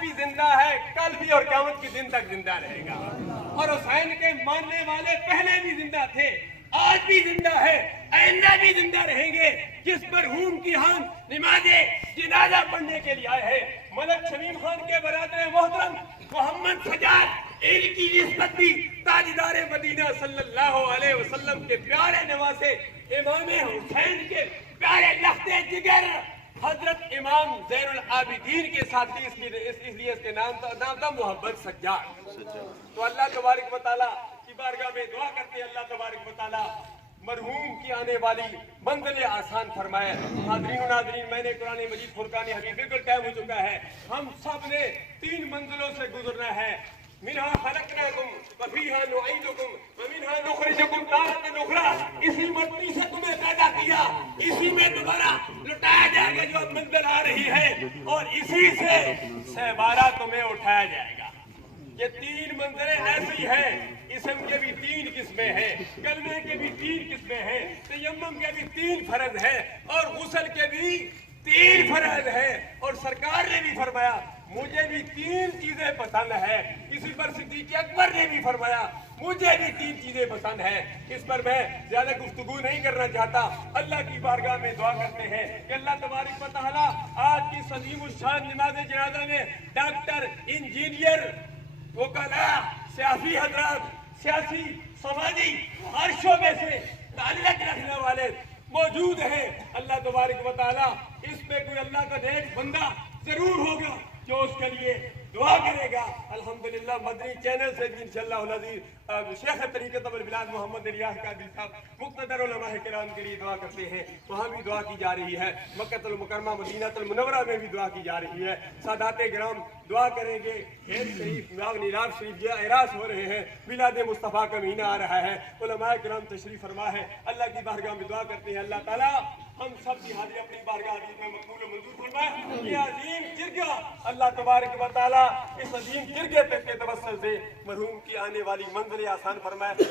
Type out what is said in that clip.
بھی زندہ ہے، کل بھی اور قیامت کے دن تک زندہ رہے گا۔ اور حسین کے ماننے والے پہلے بھی زندہ تھے، آج بھی زندہ ہے، آئندہ بھی زندہ رہیں گے۔ جس مرحوم کی ہم نماز جنازہ پڑھنے کے لیے آئے ہیں، ملک شمیم خان کے برادر محترم محمد سجاد، ان کی نسبت بھی تاجدار مدینہ صلی اللہ علیہ وسلم کے پیارے نواسے امام حسین کے پیارے لختے جگر حضرت امام زین العابدین کے ساتھی، اس لیے اس کے نام تھا محمد سجاد۔ تو اللہ تبارک و تعالیٰ کی بارگاہ میں دعا کرتے ہیں، اللہ تبارک و تعالیٰ مرحوم کی آنے والی منزل آسان فرمائے۔ حاضرین و ناظرین، میں نے قرآن مجید فرقان حمید، بالکل ٹائم ہو چکا ہے، ہم سب نے 3 منزلوں سے گزرنا ہے۔ منہا خلقناکم وفیہا نعیدکم ومنہا نخرجکم تارۃ اخری، اسی مٹی سے تمہیں پیدا کیا، اسی میں دوبارہ لٹایا جائے گا جو منزل آ رہی ہے، اور اسی سے بارہ تمہیں اٹھایا جائے گا۔ یہ 3 منظریں ایسی ہیں، اسم کے بھی 3 قسمیں ہیں، کلمے کے بھی 3 قسمیں ہیں، تیمم کے بھی 3 فرض ہیں، اور غسل کے بھی 3 فرض ہیں۔ اور سرکار نے بھی فرمایا مجھے بھی 3 چیزیں پسند ہیں۔ اسی پر صدیق اکبر نے بھی فرمایا مجھے بھی 3 چیزیں پسند ہیں۔ اس پر میں زیادہ گفتگو نہیں کرنا چاہتا، اللہ کی بارگاہ میں دعا کرتے ہیں کہ اللہ تبارک و تعالیٰ آج کی عظیم الشان نماز جنازہ میں ڈاکٹر، انجینئر، وکلاء، سیاسی حضرات، سیاسی سماجی ہر شعبے سے تعلق رکھنے والے موجود ہیں۔ اللہ تبارک و تعالیٰ اس پہ کوئی اللہ کا نیک بندہ ضرور ہوگا جو اس کے لیے دعا کرے گا۔ الحمدللہ مدنی چینل سے بھی انشاءاللہ العزیز شیخ طریقت البلاد محمد الیاس قادری صاحب مقتدر علماء کرام کے لیے دعا کرتے ہیں، وہاں بھی دعا کی جا رہی ہے، مکہ المکرمہ مدینہ المنورہ میں بھی دعا کی جا رہی ہے۔ سادات گرام دعا کریں گے، ہیل شریف نیلاب شریف جو اعراض ہو رہے ہیں، میلاد مصطفیٰ کا مہینہ آ رہا ہے، علماء کرام تشریف فرما ہے۔ اللہ کی بارگاہ میں دعا کرتے ہیں اللہ تعالیٰ ہم سب کی حاضری اپنی بارگاہ عزیز میں مقبول و منظور فرمائے۔ یہ عظیم جرگہ اللہ تبارک و تعالیٰ اس عظیم جرگے کے توسل سے مرحوم کی آنے والی منزل آسان فرمائے۔